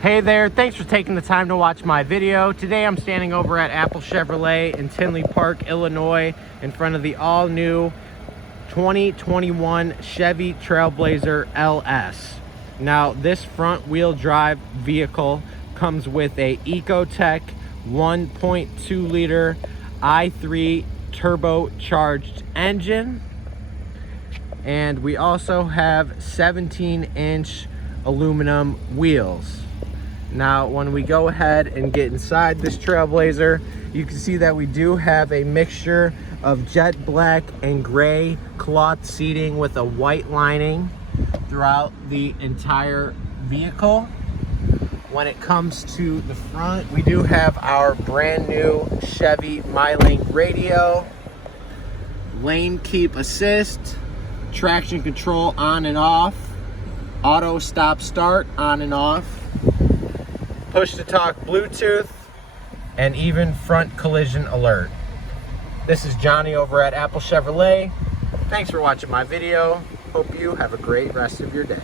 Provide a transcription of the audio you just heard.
Hey there, thanks for taking the time to watch my video. Today I'm standing over at Apple Chevrolet in Tinley Park, Illinois, in front of the all-new 2021 Chevy Trailblazer LS. Now, this front-wheel drive vehicle comes with a Ecotec 1.2 liter i3 turbocharged engine, and we also have 17-inch aluminum wheels. Now, when we go ahead and get inside this Trailblazer, you can see that we do have a mixture of jet black and gray cloth seating with a white lining throughout the entire vehicle. When it comes to the front, we do have our brand new Chevy MyLink radio, lane keep assist, traction control on and off, auto stop start on and off, push to talk Bluetooth, and even front collision alert. This is Johnny over at Apple Chevrolet. Thanks for watching my video. Hope you have a great rest of your day.